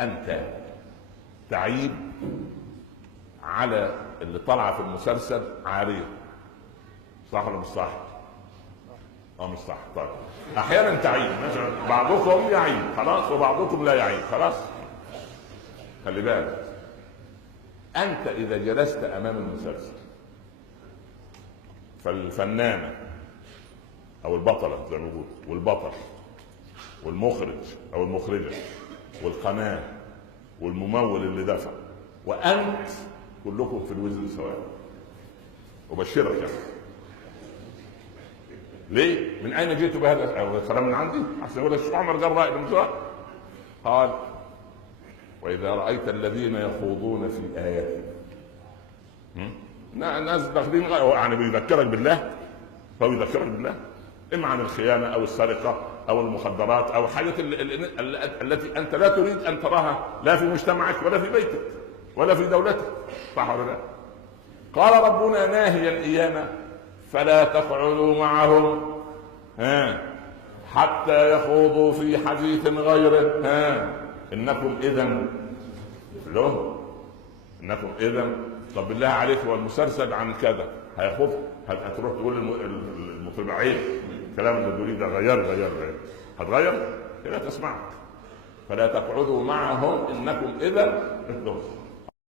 انت تعيب على اللي طلع في المسلسل عاريه، صح ولا مش صح؟ مش صح. طيب احيانا تعيب، مثلا بعضكم يعيب خلاص وبعضكم لا يعيب خلاص. خلي بالك، انت اذا جلست امام المسلسل فالفنانه او البطله زي ما بيقولوا والبطل والمخرج او المخرجه والقناه والممول اللي دفع وانت كلكم في الوزن سواء، وبشرك يعني. ليه؟ من اين جئت بهذا الكلام؟ من عندي. احسن يقول الشيخ عمر قال رأي بالمساء، قال واذا رايت الذين يخوضون في اياتنا، الناس داخلين يعني بيذكرك بالله، فهو يذكرك بالله اما عن الخيانه او السرقه او المخدرات او حاجه التي انت لا تريد ان تراها لا في مجتمعك ولا في بيتك ولا في دولتك، صح ولا لا؟ قال ربنا ناهيا ايانا فلا تقعدوا معهم حتى يخوضوا في حديث غيره انكم اذا لهم، انكم اذا. طب بالله عليك، هو المسلسل عن كذا هيخوض، هتروح تقول المتابعين الكلام اللي تقوليه ده غير هتغير كده تسمعك. فلا تقعدوا معهم انكم اذا مثلهم.